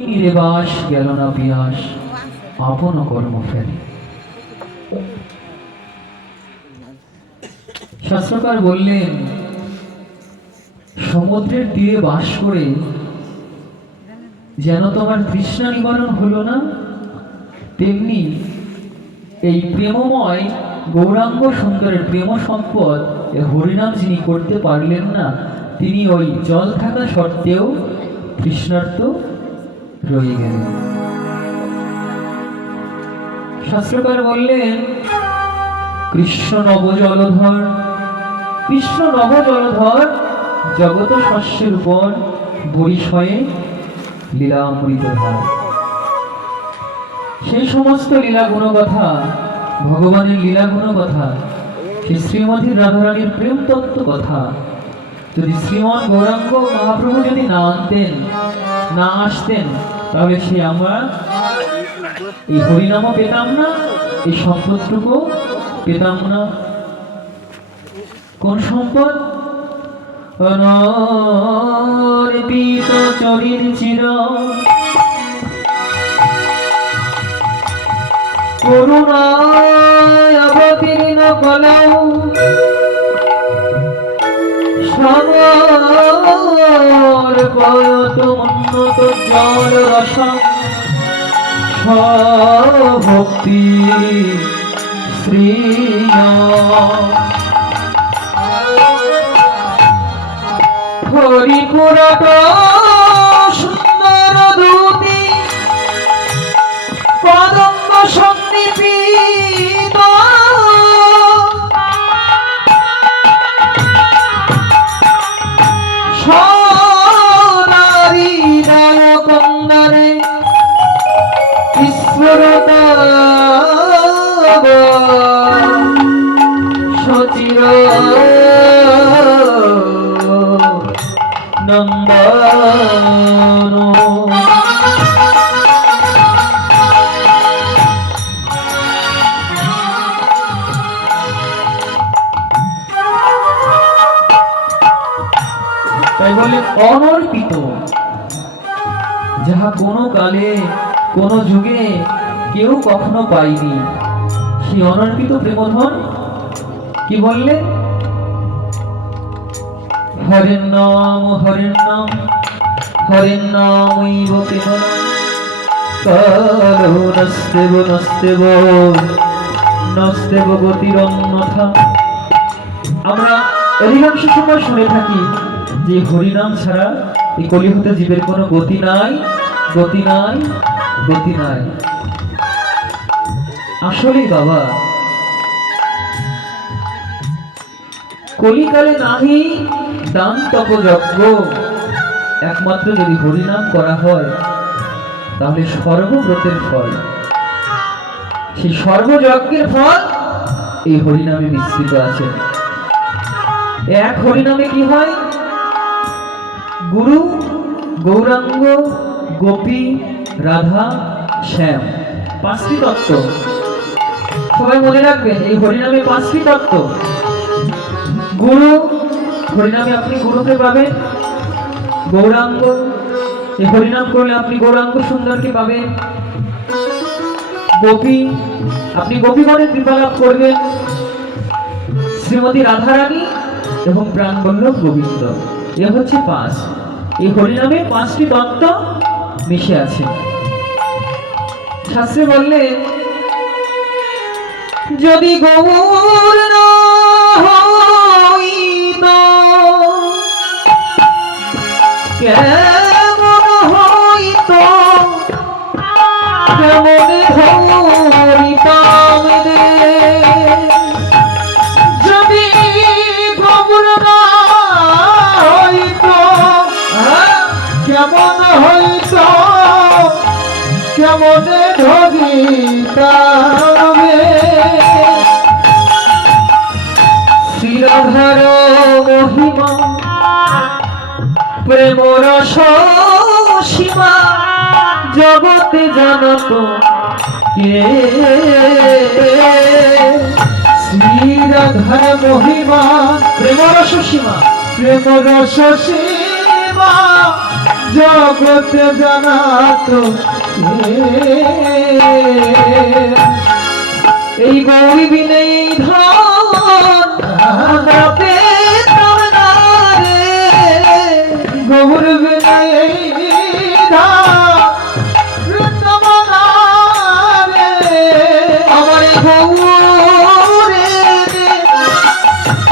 নিরেবাস গেল না পিয়াস আপন কর্ম ফেলে। শাস্ত্রকার বললেন, সমুদ্রের তীরে বাস করে যেন তোমার তৃষ্ণা নিবারণ হলো না, তেমনি এই প্রেমময় গৌরাঙ্গ সুন্দরের প্রেম সম্পদ হরিনাম যিনি করতে পারলেন না, তিনি ওই জল থাকা সত্ত্বেও তৃষ্ণার্ত রয়ে গেলেন। শাস্ত্রকার বললেন, কৃষ্ণ নব জলধর, কৃষ্ণ নব জলধর জগত শস্যের উপর বরিশয়ে লীলামৃত ধার। সেই সমস্ত লীলা গুণকথা, ভগবানের লীলা গুণকথা, সেই শ্রীমতী রাধারানীর প্রেম তত্ত্ব কথা যদি শ্রীমন গৌরাঙ্গ মহাপ্রভু যদি না আনতেন, না আসতেন, তাহলে সে আমরা এই হরিনামও পেতাম না, এই সম্পদটুকু পেতাম না। কোন সম্পদ? অনর্পিত চরির চির করুণায় অবতীর্ণ কলাও সমর পয়ত উন্নত জল রস ভক্তি শ্রী হরিপুরট সুন্দর দূতি কদম্ব সন্নিপীত সোনারি দয় কন্দারে ঈশ্বরতা সচির নন্দন। তাই বলে অনর্পিত, যাহা কোনো কালে কোনো যুগে কেউ কখনো পায়নি, সেই অনর্পিত প্রেমধন কি বললে? হরের নাম হরের নাম হরের নামৈব কেবলম কালো নস্তেব নস্তেব নস্তেব গতিরন্যথা। আমরা অধিকাংশ সময় শুনে থাকি যে হরিনাম ছাড়া এই কলিহত জীবের কোনো গতি নাই, গতি নাই, গতি নাই। আসলে বাবা, কলিকালে নাহি দান তপ যজ্ঞ, একমাত্র যদি হরিনাম করা হয় তাহলে সর্বব্রতের ফল, সেই সর্বযজ্ঞের ফল এই হরিনামে মিশ্রিত আছে। এক হরিনামে কি হয়? গুরু, গৌরাঙ্গ, গোপী, রাধা, শ্যাম, পাঁচটি তত্ত্ব। সবাই মনে রাখবেন, এই হরিনামে পাঁচটি তত্ত্ব। গুরু, হরিনামে আপনি গুরুকে পাবেন। গৌরাঙ্গ, এই হরিনাম করলে আপনি গৌরাঙ্গ সুন্দরকে পাবেন। গোপী, আপনি গোপীগণের কৃপা লাভ করবেন। শ্রীমতী রাধারানী এবং প্রাণবল্লভ গোবিন্দ, এ হচ্ছে পাঁচ। এই হরিনামে পাঁচটি তত্ত্ব মিশে আছে। শাস্ত্রে বললেন, যদি গৌর না হইত কেমন হইত, কেমন হইতাম রে। যদি গৌর না হইত কেমন হইত, কেমন ধরিতাম রে। শ্রীরাধার মহিমা প্রেম রস সীমা জগতে জানত কে। শ্রীরাধার মহিমা প্রেম রস সীমা, প্রেম রস সীমা জগতে জানাতো এই গৌরী বিনে এই ধন আমরা পেতাম না রে, গৌর বিনে এই ধন পেতাম না রে, আমার গৌরে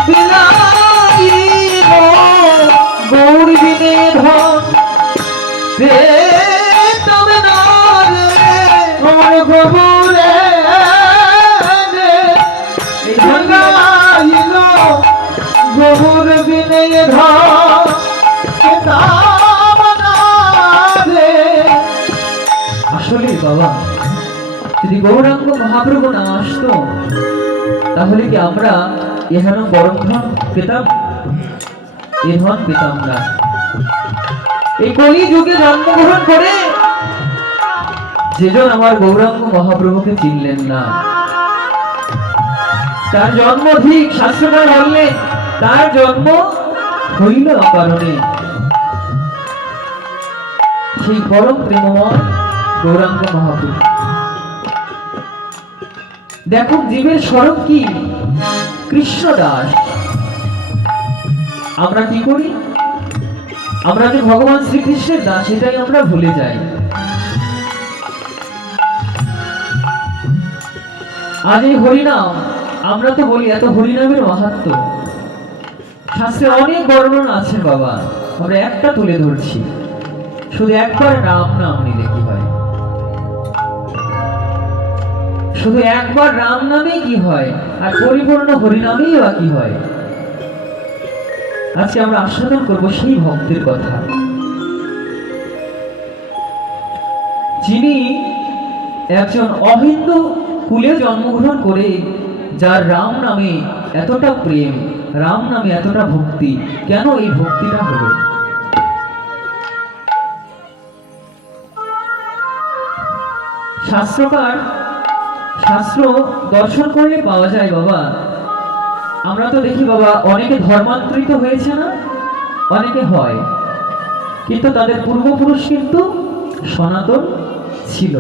বিলাইব গৌরী বিনে ধন পেতাম না রে, আমার গৌরে গৌর বিনে ধন পেতাম না রে। আসলে বাবা, যদি গৌরাঙ্গ মহাপ্রভু না আসতো তাহলে কি আমরা এহেন পরম ধন পেতাম? এ ধন পেতাম না। এই কলি যুগে জন্মগ্রহণ করে যেজন আমার গৌরাঙ্গ মহাপ্রভুকে চিনলেন না, তার জন্ম ঠিক শাস্ত্রকার বললেন তার জন্ম হইল অকারণে। সেই পরম প্রেমময় গৌরাঙ্গ মহাপ্রভু। দেখো জীবের স্বরূপ কি? কৃষ্ণ দাস। আমরা কি করি? আমরা যে ভগবান শ্রীকৃষ্ণের দাস সেটাই আমরা ভুলে যাই। আজ এই হরিনাম আমরা তো বলি এত হরিনামের মাহাত্ম্য, শাস্ত্রে অনেক বর্ণনা আছে বাবা, আমরা একটা তুলে ধরছি। শুধু একবার রাম নাম নিলে কি হয়? শুধু একবার রাম নামে কি হয়, আর পরিপূর্ণ হরিনামেই বা কি হয়? আজকে আমরা আস্বাদন করব সেই ভক্তের কথা, যিনি একজন অহিন্দু কুলে জন্মগ্রহণ করে যার রাম নামে এতটা প্রেম, রাম নামে এতটা ভক্তি। কেন এই ভক্তিটা হলো? শাস্ত্রকার শাস্ত্র দর্শন করলে পাওয়া যায় বাবা। আমরা তো দেখি বাবা অনেকে ধর্মান্তরিত হয়েছে না, অনেকে হয়, কিন্তু তাদের পূর্বপুরুষ কিন্তু সনাতন ছিল।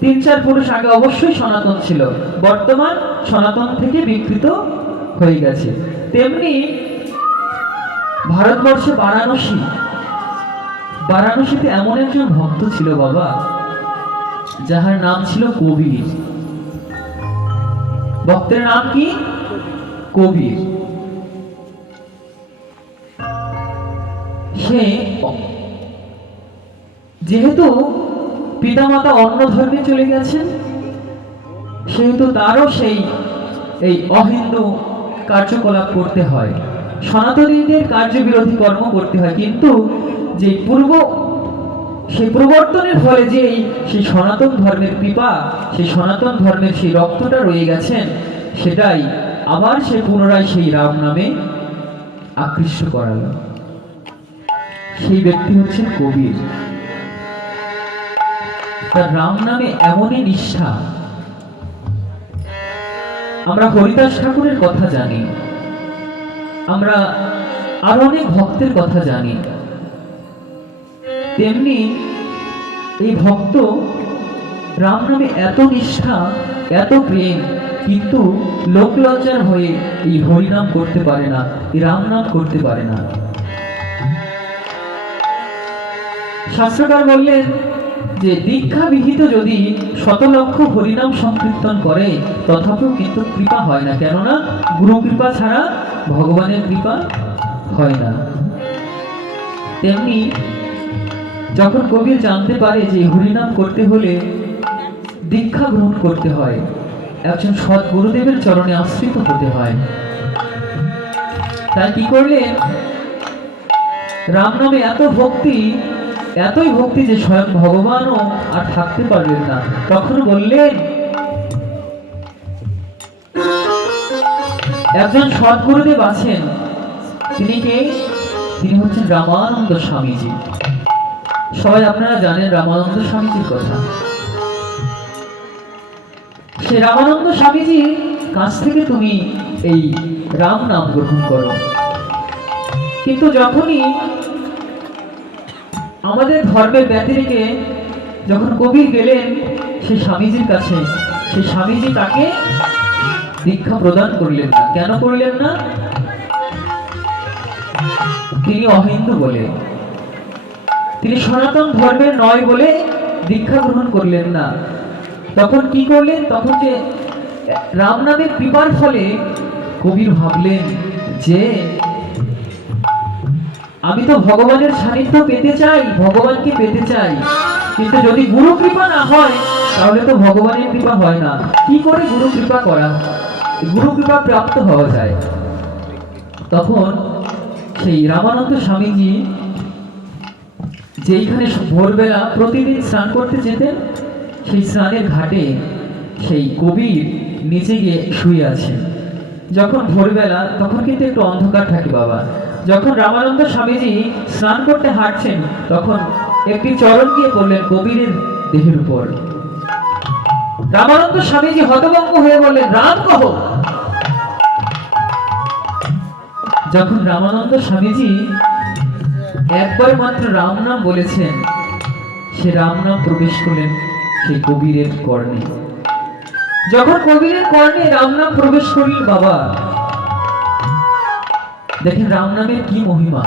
3-4 পুরুষ আগে অবশ্যই সনাতন ছিল, বর্তমান সনাতন থেকে বিকৃত হয়ে গেছে। তেমনি ভারতবর্ষে বারাণসীতে এমন একজন ভক্ত ছিল বাবা, যাহার নাম ছিল কবির। ভক্তের নাম কি? কবির। সে যেহেতু পিতামাতা অন্য ধর্মে চলে গেছেন, সেহেতু তারও এই অহিন্দু কার্যকলাপ করতে হয়, সনাতনীদের কার্যবিরোধী কর্ম করতে হয়। কিন্তু যে সেই প্রবর্তনের ফলে যে সেই সনাতন ধর্মের কৃপা, সেই সনাতন ধর্মের সেই রক্তটা রয়ে গেছেন, সেটাই আবার সে পুনরায় সেই রাম নামে আকৃষ্ট করালো। সেই ব্যক্তি হচ্ছেন কবির। তার রাম নামে এমনই নিষ্ঠা। আমরা হরিদাস ঠাকুরের কথা জানি, আমরা আরো অনেক ভক্তের কথা জানি, তেমনি এই ভক্ত রাম নামে এত নিষ্ঠা, এত প্রেম, কিন্তু লোকলজ্জার হয়ে এই হরিনাম করতে পারে না, এই রাম নাম করতে পারে না। শাস্ত্রকার বললেন যে দীক্ষা বিহিত যদি 100 লক্ষ হরিনাম সংকীর্তন করে তথাপিও কিন্তু কৃপা হয় না, কেননা গুরু কৃপা ছাড়া ভগবানের কৃপা হয় না। তেমনি যখন কবির জানতে পারে যে হরিনাম করতে হলে দীক্ষা গ্রহণ করতে হয়, একজন সৎ গুরুদেবের চরণে আশ্রিত হতে হয়, তাই কি করলেন? রাম নামে এত ভক্তি, এতই ভক্তি যে স্বয়ং ভগবানও আর থাকতে পারলেন না। তখন বললেন, একজন সৎ গুরুদেব আছেন, তিনি কে? তিনি হচ্ছেন রামানন্দ স্বামীজি। সবাই আপনারা জানেন রামানন্দ স্বামীজির কথা। সে রামানন্দ স্বামীজির কাছ থেকে তুমি এই রাম নাম গ্রহণ করো। কিন্তু যখনই আমাদের ধর্মের ব্যতিরেকে যখন কবির গেলেন সেই স্বামীজির কাছে, সেই স্বামীজি তাকে দীক্ষা প্রদান করলেন না। কেন করলেন না? তিনি অহিন্দু বলে, তিনি সনাতন ধর্মের নয় বলে দীক্ষা গ্রহণ করলেন না। তখন কি করলেন? তখন যে রাম নামের কৃপার ফলে কবির ভাবলেন যে আমি তো ভগবানের সান্নিধ্য পেতে চাই, ভগবানকে পেতে চাই, কিন্তু যদি গুরু কৃপা না হয় তাহলে তো ভগবানের কৃপা হয় না। কি করে গুরু কৃপা করা, গুরু কৃপা প্রাপ্ত হওয়া যায়? তখন সেই রামানন্দ স্বামীজি যেইখানে ভোরবেলা প্রতিদিন স্নান করতে যেতেন, সেই স্নানের ঘাটে সেই কবির নিচে গিয়ে শুয়ে আছেন। যখন ভোরবেলা, তখন কিন্তু একটু অন্ধকার থাকে বাবা। যখন রামানন্দ স্বামীজি স্নান করতে হাঁটছেন, তখন একটি চরণ গিয়ে পড়লেন কবিরের দেহের উপর। রামানন্দ স্বামীজি হতভম্ব হয়ে বললেন, রাম কহ। যখন রামানন্দ স্বামীজি একবার মাত্র রাম নাম বলেছেন, সে রাম নাম প্রবেশ করলেন সেই কবিরের কর্ণে। যখন কবিরের কর্ণে রাম নাম প্রবেশ করলেন বাবা, দেখেন রাম নামের কি মহিমা।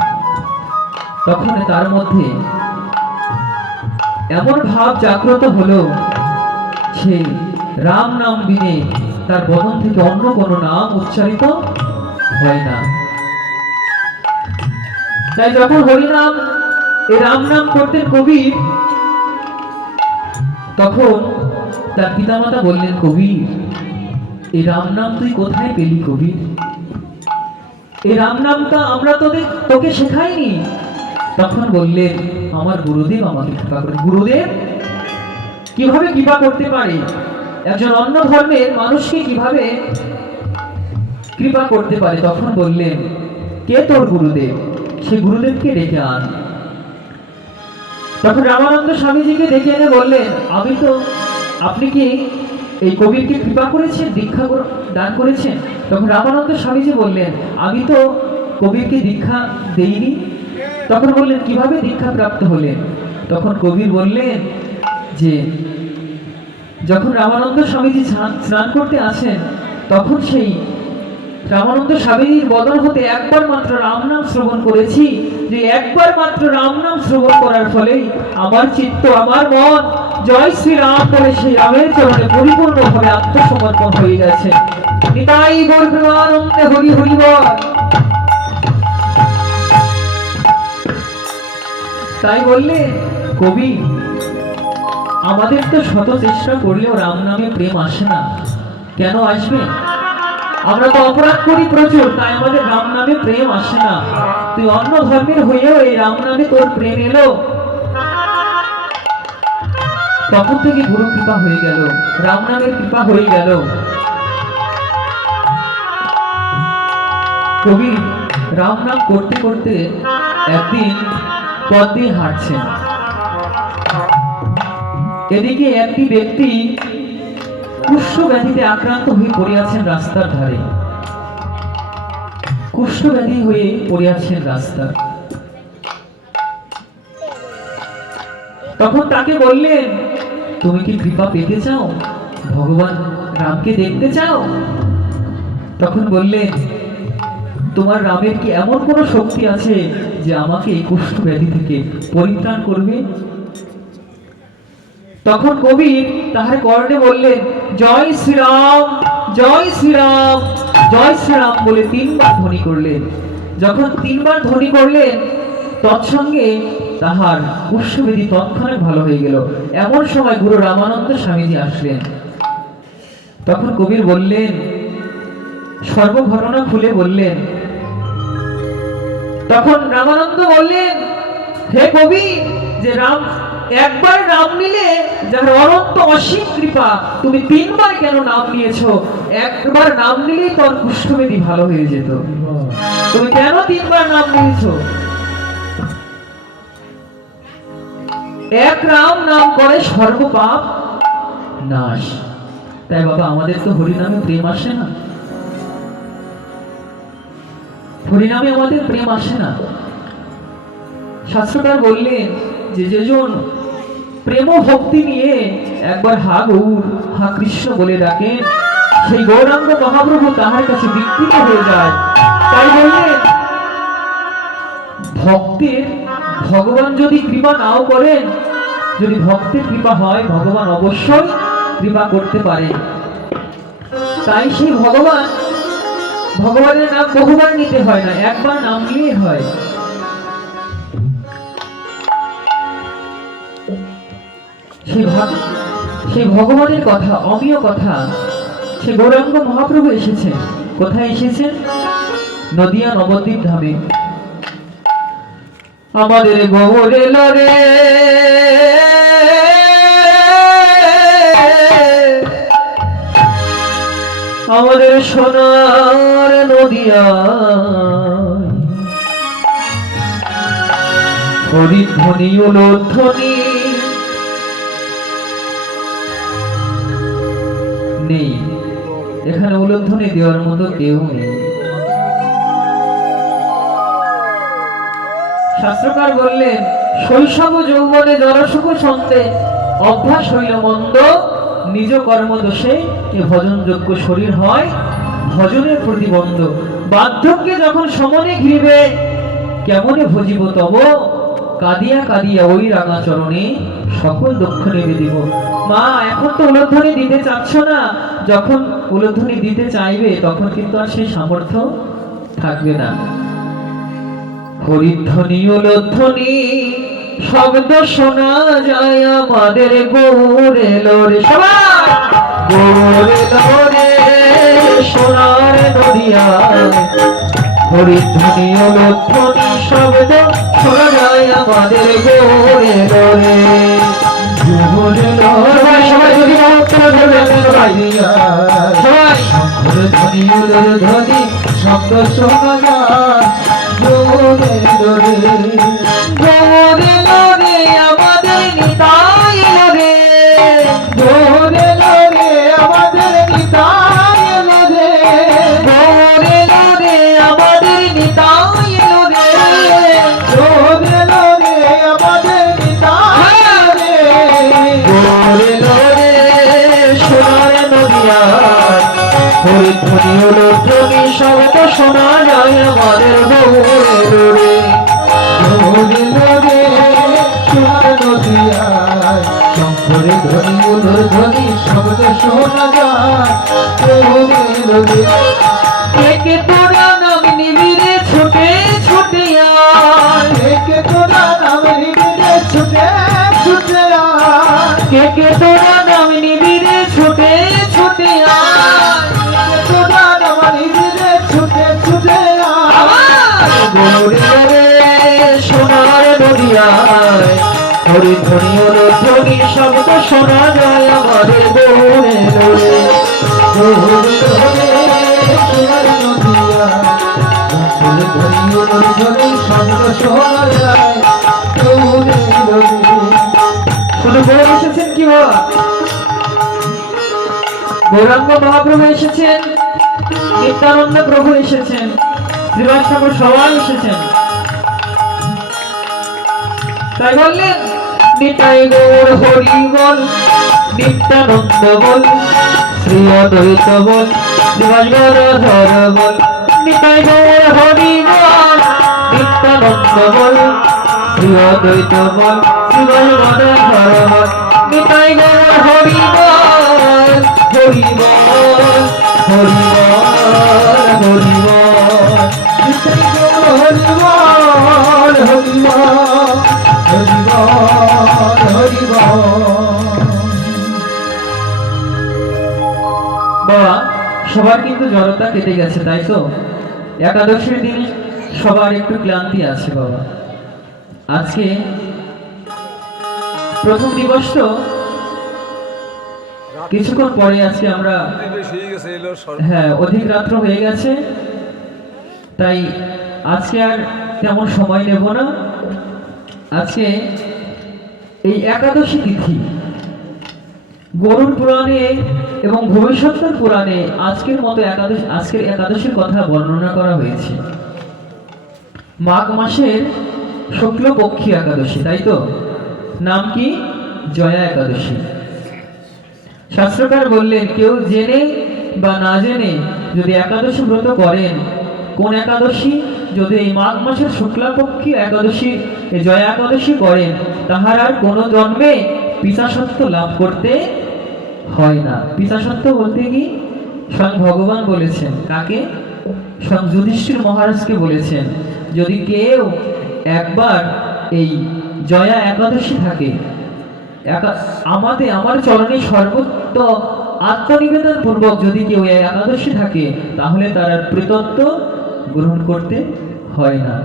তখন তার মধ্যে এমন ভাব জাগ্রত হলো, সে রাম নাম বিনে তার বদন থেকে অন্য কোনো নাম উচ্চারিত হয় না। তাই যখন হরিনাম, এই রাম নাম করতেন কবির, তখন তার পিতামাতা বললেন, কবির এই রাম নাম তুই কোথায় পেলি কবির? এই রাম নামটা আমরা তোকে শেখাইনি। তখন বললেন, আমার গুরুদেব আমাকে কৃপা করেন। গুরুদেব কিভাবে কৃপা করতে পারে? একজন অন্য ধর্মের মানুষকে কিভাবে কৃপা করতে পারে? তখন বললেন, কে তোর গুরুদেব? সেই গুরুদেবকে ডেকে আন। তখন রামানন্দ স্বামীজিকে ডেকে এনে বললেন, আপনি কি এই কবিরকে কৃপা করেছেন, দীক্ষা দান করেছেন? তখন রামানন্দ স্বামীজি বললেন, আমি তো কবিরকে দীক্ষা দেইনি। তখন বললেন, কিভাবে দীক্ষা প্রাপ্ত হলেন? তখন কবির বললেন যে যখন রামানন্দ স্বামীজি স্নান করতে আসেন, তখন সেই রামানন্দ স্বামীজির বদন হতে একবার মাত্র রাম নাম শ্রবণ করেছি, যে একবার মাত্র রাম নাম শ্রবণ করার ফলে আমার চিত্ত, আমার মন জয় শ্রীরাম বলে সেই রামের চরণে পরিপূর্ণভাবে আত্মসমর্পণ হয়ে গেছে। নিতাই গৌর প্রেমানন্দে হরি হরি বল। তাই বললে কবি, আমাদের তো শত চেষ্টা করলেও রাম নামে প্রেম আসে না। কেন আসবে? আমরা তো অপরাধ করি প্রচুর, তাই আমাদের রাম নামে প্রেম আসে না। তুই অন্য ধর্মের হয়েও এই রাম নামে তোর প্রেম এলো। তখন থেকে গুরু কৃপা হয়ে গেল, রাম নামের কৃপা হয়ে গেল। কবি রাম নাম করতে করতে একদিন পথ দিয়ে হাঁটছেন। এদিকে একটি ব্যক্তি কুষ্ঠব্যাধিতে আক্রান্ত হয়ে পড়ে আছেন রাস্তার ধারে। কুষ্ঠব্যাধি হয়ে পড়ে আছেন রাস্তা। তখন তাকে বললেন, তুমি কি কৃপা পেতে চাও? ভগবান রামকে দেখতে চাও? তখন বললেন, তোমার রামের কি এমন কোনো শক্তি আছে যে আমাকে এই কুষ্ঠব্যাধি থেকে পরিত্রাণ করবে? তখন কবির তাহার কর্ণে বললেন, জয় শ্রীরাম, জয় শ্রীরাম, জয় শ্রীরাম বলে 3 বার ধ্বনি করলেন। যখন 3 বার ধ্বনি করলেন, তৎসঙ্গে তাহার কুষ্ঠব্যাধি তৎক্ষণাৎ ভালো হয়ে গেল। এমন সময় গুরু রামানন্দ স্বামীজি আসলেন। তখন কবির বললেন, সর্বঘটনা খুলে বললেন। তখন রামানন্দ বললেন, হে কবি, যে রাম একবার নাম নিলে যার অনন্ত অসীম কৃপা, তুমি 3 বার কেন নাম নিয়েছো? একবার নাম নিলেই তোর কুষ্ঠব্যাধি ভালো হয়ে যেত, তুমি কেন 3 বার নাম নিয়েছো? এক রাম নাম করে সর্বপাপ নাশ। তাই বাবা, আমাদের তো হরিনামে প্রেম আসে না, হরিনামে আমাদের প্রেম আসে না। শাস্ত্রকার বললেন, যে যেজন প্রেম ভক্তি নিয়ে একবার হা গৌর হা কৃষ্ণ বলে ডাকেন, সেই গৌরাঙ্গ মহাপ্রভু তাহার কাছে বিকৃত হয়ে যায়। তাই বললেন, ভক্তের ভগবান যদি কৃপা নাও করেন, যদি ভক্তের কৃপা হয় ভগবান অবশ্যই কৃপা করতে পারে। তাই সেই ভগবানের নাম বহুবার নিতে হয় না, একবার নাম নিলেই হয়। সেই ভগবানের কথা, অমীয় কথা, সে গৌরাঙ্গ মহাপ্রভু এসেছেন। কোথায় এসেছেন? নদিয়া নবদ্বীপ ধামে। আমাদের গৌরে লরে আমাদের সোনার নদিয়া, হরিধ্বনি উলধ্বনি নেই, এখানে উলধ্বনি দেওয়ার মতো কেউ নেই। শাস্ত্রকার বললেন, শৈশব যৌবনে জলসুখ ছন্দে অভ্যাস হইল মন্দ, নিজ কর্মদোষে এ ভজনযোগ্য শরীর হয় ভজনের প্রতিবন্ধ। বার্ধক্যে যখন সমনে ঘিরিবে কেমনে ভজিব তব, কাঁদিয়া কাঁদিয়া ওই রাঙা চরণে সকল দক্ষিণে দিব। মা এখন তো উলধ্বনি দিতে চাচ্ছ না, যখন উলধ্বনি দিতে চাইবে তখন কিন্তু আর সেই সামর্থ্য থাকবে না। হরিধ্বনি উলধ্বনি শব্দ শোনা যায় আমাদের গৌরে লরে, সবাই গৌরে লরে সোনার নদিয়া, হরিধ্বনি উলধ্বনি শব্দ শোনা যায় আমাদের গৌরে লরে। গৌরে লরে সবাই যদি উত্তর দেবেন, সবাই হরিধ্বনি উলধ্বনি শব্দ শোনা যায় গৌরে লরে। গৌরে লরে আমাদের নিতাই লরে, গৌরে লরে আমাদের নিতাই লরে, গৌরে লরে আমাদের নিতাই লরে, গৌরে লরে আমাদের নিতাই লরে। গৌরে লরে সোনার নদিয়া, হরিধ্বনি উলধ্বনি শব্দ শোনা যায় আমাদের গৌরে লরে। গৌরে লরে সোনার নদিয়া, শঙ্করে ধ্বনি উলধ্বনি শব্দ শোনা যায় গৌরে লরে। একে তোরা নাম নিবিড়ে ছুটে ছুটে আয়, একে তোরা নাম নিবিড়ে ছুটে ছুটে আয়, একে তোরা নাম নিবিড়ে ছুটে ছুটে আয়, তোরা নাম নিবিড়ে ছুটে ছুটে আয়। গৌরে লরে সোনার নদিয়ায়, হরিধ্বনি উলধ্বনি শব্দ শোনা যায় আমাদের গৌরে লরে। গৌরে লরে সোনার নদিয়ায়, হরিধ্বনি উলধ্বনি শব্দ শোনা যায় গৌরে লরে। শুধু গৌর এসেছেন কি বাবা? গৌরাঙ্গ মহাপ্রভু এসেছেন, নিত্যানন্দ প্রভু এসেছেন, শ্রীবাস ঠাকুর সবাই এসেছেন। তাই বললেন, নিতাই গৌর হরি বল, নিত্যানন্দ বল, শ্রী অদ্বৈত বল, শ্রীবাস গদাধর বল। নিতাই গৌর হরি বল, নিত্যানন্দ বল, শ্রী অদ্বৈত বল, শ্রীবাস গদাধর বল। নিতাই গৌর হরি বল, হরি বল, হরি বল, হরি বল। নিতাই গৌর হরি বল, হরি বল, হরি বল, হরি বল। বাবা, সবার কিন্তু জড়তা কেটে গেছে, তাই তো? একাদশীর দিন সবার একটু ক্লান্তি আছে বাবা। আজকে প্রথম দিবস তো, কিছুক্ষণ পরে আজকে আমরা, হ্যাঁ অধিক রাত্র হয়ে গেছে, তাই আজকে আর তেমন সময় নেব না। আজকে এই একাদশী তিথি গরুড় পুরাণে এবং ভবিষ্যৎ পুরাণে আজকের একাদশীর কথা বর্ণনা করা হয়েছে। মাঘ মাসের শুক্লপক্ষী একাদশী, তাই তো? নাম কি? জয়া একাদশী। শাস্ত্রকার বললেন, কেউ জেনে বা না জেনে যদি একাদশী ব্রত করেন, কোন একাদশী? যদি এই মাঘ মাসের শুক্লাপক্ষী একাদশী, এই জয়া একাদশী করেন, তাহার আর কোনো জন্মে পিশাচত্ব লাভ করতে হয় না। পিশাচত্ব বলতে কি? স্বয়ং ভগবান বলেছেন। কাকে? স্বয়ং যুধিষ্ঠির মহারাজকে বলেছেন, যদি কেউ একবার এই জয়া একাদশী থাকে, আমার চরণে সর্বত্র আত্মনিবেদন পূর্বক যদি কেউ একাদশী থাকে, তাহলে তার আর প্রেতত্ব গ্রহণ করতে হয় না।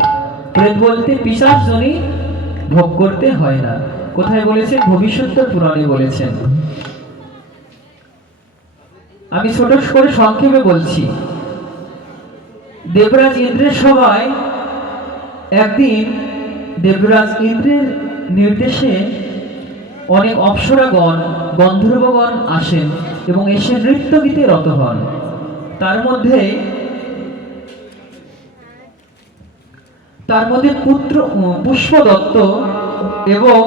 প্রেত বলতে পিশাচ জনি ভোগ করতে হয় না। কোথায় বলেছেন? ভবিষ্যৎ পুরাণে বলেছেন। আমি ছোট করে সংক্ষেপে বলছি। দেবরাজ ইন্দ্রের সভায় একদিন দেবরাজ ইন্দ্রের নির্দেশে অনেক অপ্সরাগণ, গন্ধর্বগণ আসেন এবং এসে নৃত্য গীতে রত হন। তার মধ্যে পুষ্পদত্ত এবং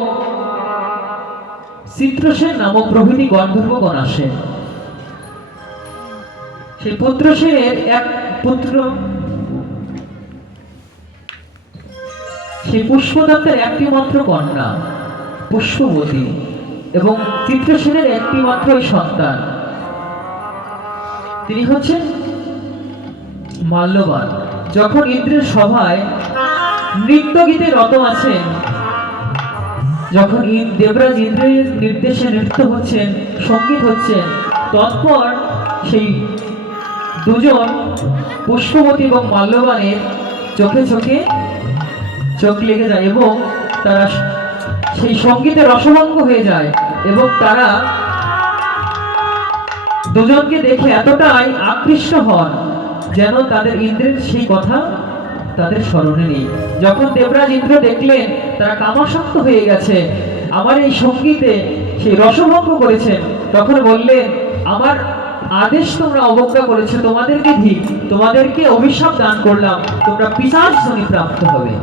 চিত্রসেন নামক প্রভৃতি গন্ধর্বগণ আসেন। সেই পুত্রসেনের এক পুত্র, সেই পুষ্পদত্তের একটি মাত্র কন্যা পুষ্পবতী এবং চিত্রসেনের একটি মাত্র সন্তান, তিনি হচ্ছেন মাল্যবান। যখন ইন্দ্রের সভায় নৃত্য গীতে রত আছেন, যখন দেবরাজ ইন্দ্রের নির্দেশে নৃত্য হচ্ছেন, সঙ্গীত হচ্ছেন, তৎপর সেই দুজন পুষ্পবতী এবং মাল্যবানের চোখে চোখে চোখ লেগে যায় এবং তারা সেই সঙ্গীতে রসভঙ্গ হয়ে যায় এবং তারা দুজনকে দেখে এতটাই আকৃষ্ট হন যেন তাদের ইন্দ্রের সেই কথা তাদের স্মরণে নেই। যখন দেবরাজ ইন্দ্র দেখলেন তারা কামাসক্ত হয়ে গেছে, আমার এই সঙ্গীতে সেই রসভঙ্গ করেছেন, তখন বললেন, আমার আদেশ তোমরা অবজ্ঞা করেছো, তোমাদেরকে ধিক, তোমাদেরকে অভিশাপ দান করলাম, তোমরা পিশাচ যোনি প্রাপ্ত হবে।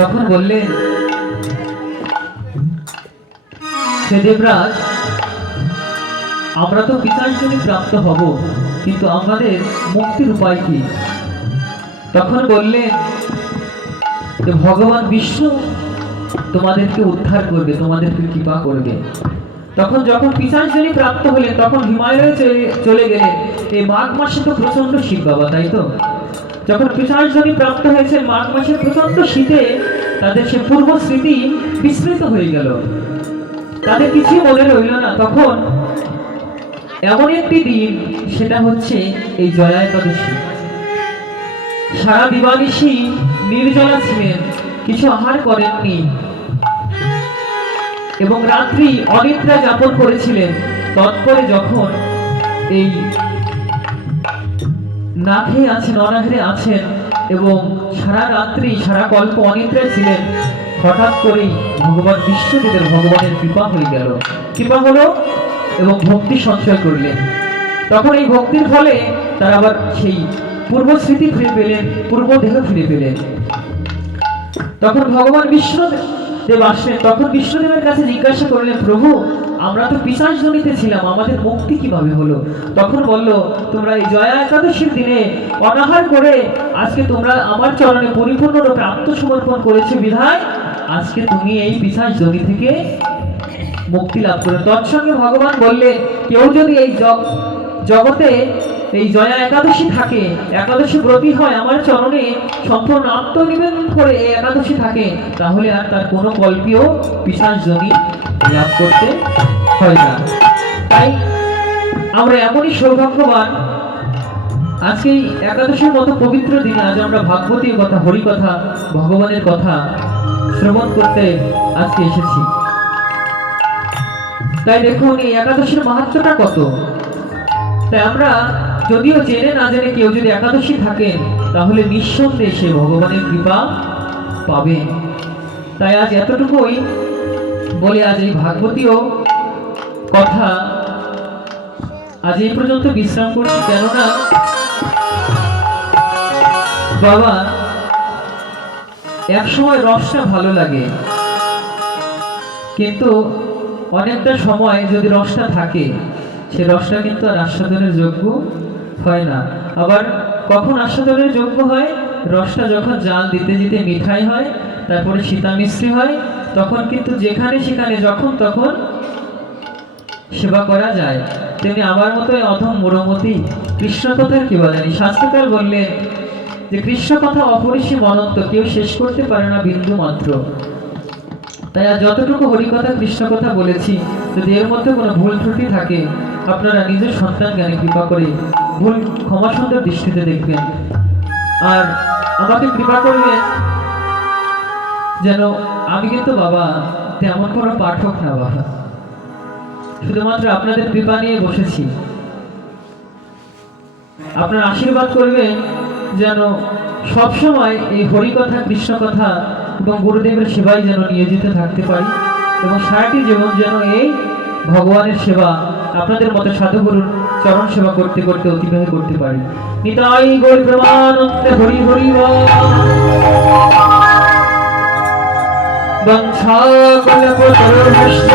তখন বললেন হে দেবরাজ, আমরা তো পিশাচ যোনি প্রাপ্ত হব, কিন্তু আমাদের মুক্তির উপায় কি? তখন বললেন যে ভগবান বিষ্ণু তোমাদেরকে উদ্ধার করবে, তোমাদেরকে কৃপা করবে। তখন যখন পিশাচ যোনি প্রাপ্ত হলেন, তখন হিমালয়ে চলে গেলেন। এই মাঘ মাসে তো প্রচন্ড শীত বাবা, তাই তো? যখন পিশাচ যোনি প্রাপ্ত হয়েছে মাঘ মাসে প্রচন্ড শীতে তাদের সে পূর্ব স্মৃতি বিস্মৃত হয়ে গেল, তাদের কিছুই মনে রইল না। তখন এমন একটি দিন, সেটা হচ্ছে এই জয়া একাদশী। সারা দিবানিশি নির্জলা ছিলেন, কিছু আহার করেননি এবং রাত্রি অনিদ্রা যাপন করেছিলেন। তৎপরে যখন এই না খেয়ে আছেন, অনাহারে আছেন এবং সারা রাত্রি সারা কল্প অনিদ্রায় ছিলেন, হঠাৎ করেই ভগবান বিষ্ণুদেবের ভগবানের কৃপা হয়ে গেল, কৃপা হলো এবং ভক্তি সঞ্চয় করলেন। তখন এই ভক্তির ফলে তারা আবার সেই পূর্ব স্মৃতি ফিরে পেলেন, পূর্ব দেহ ফিরে পেলেন। তখন ভগবান বিষ্ণুদেব আসলেন। তখন বিষ্ণুদেবের কাছে জিজ্ঞাসা করলেন, প্রভু, আমরা তো পিশাচ জনিতে ছিলাম, আমাদের মুক্তি কিভাবে হলো? তখন বলল, তোমরা এই জয়া একাদশীর দিনে অনাহার করে আজকে তোমরা আমার চরণে পরিপূর্ণরূপে আত্মসমর্পণ করেছো বিধায় আজকে তুমি এই পিশাচ জনি থেকে মুক্তি লাভ করে। তৎসঙ্গে ভগবান বললেন, কেউ যদি এই জগতে এই জয়া একাদশী থাকে, একাদশী ব্রতী হয়, আমার চরণে সম্পূর্ণ আত্মনিবেদন করে এই একাদশী থাকে, তাহলে আর তার কোনো কল্পীয় পিশাচ যোনি লাভ করতে হয় না। তাই আমরা এমনই সৌভাগ্যবান, আজকে এই একাদশীর মতো পবিত্র দিনে আজ আমরা ভাগবতীর কথা, হরি কথা, ভগবানের কথা শ্রবণ করতে আজকে এসেছি। তাই দেখুন এই একাদশীর মাহাত্ম্যটা কত। তাই আমরা যদিও জেনে না জেনে কেউ যদি একাদশী থাকেন, তাহলে নিঃসন্দেহে সে ভগবানের কৃপা পাবে। তাই আজ এতটুকুই বলে আজ এই ভাগবতীয় কথা আজ এই পর্যন্ত বিশ্রাম করছি। কেননা বাবা এক সময় রসটা ভালো লাগে, কিন্তু অনেকটা সময় যদি রসটা থাকে, সে রসটা কিন্তু আর আস্বাদনের যোগ্য হয় না। আবার কখন আস্বাদনের যোগ্য হয়? রসটা যখন জাল দিতে দিতে মিঠাই হয়, তারপরে সীতা মিশ্রি হয়, তখন কিন্তু যেখানে সেখানে যখন তখন সেবা করা যায়। তেমনি আমার মতো অধম মোড়মতি কৃষ্ণ কথার কি বলেনি? শাস্ত্রকার বললেন যে কৃষ্ণ কথা অপরিসীম অনন্ত, কেউ শেষ করতে পারে না বিন্দু মাত্র। তাই আর যতটুকু হরিকথা কৃষ্ণ কথা বলেছি, যদি এর মধ্যে কোনো ভুল ত্রুটি থাকে, আপনারা নিজের সন্তান জ্ঞানে কৃপা করে ভুল ক্ষমা সুন্দর দৃষ্টিতে দেখবেন। আর আমাকে কৃপা করবেন যেন আমি কিন্তু বাবা তেমন কোনো পাঠক না বাবা, শুধুমাত্র আপনাদের কৃপা নিয়ে বসেছি। আপনার আশীর্বাদ করবেন যেন সবসময় এই হরিকথা কৃষ্ণ কথা এবং গুরুদেবের সেবায় যেন নিয়োজিত থাকতে পারি, এবং সারাটি জীবন যেন এই ভগবানের সেবা আপনাদের মতো সাধুগুরুর চরণ সেবা করতে করতে অতিবাহিত করতে পারি। নিতাই গৌর প্রেমানন্দে হরি হরি বংশা কল্পতরুষ্ণ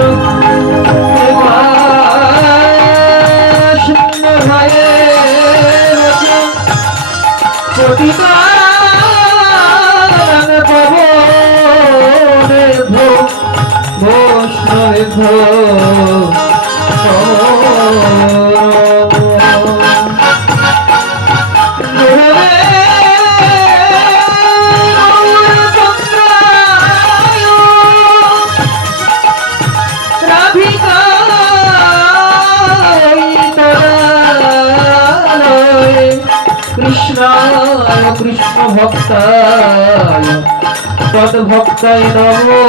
কৃষ্ণায় কৃষ্ণ ভক্তায় তদ্ভক্তায় নমো।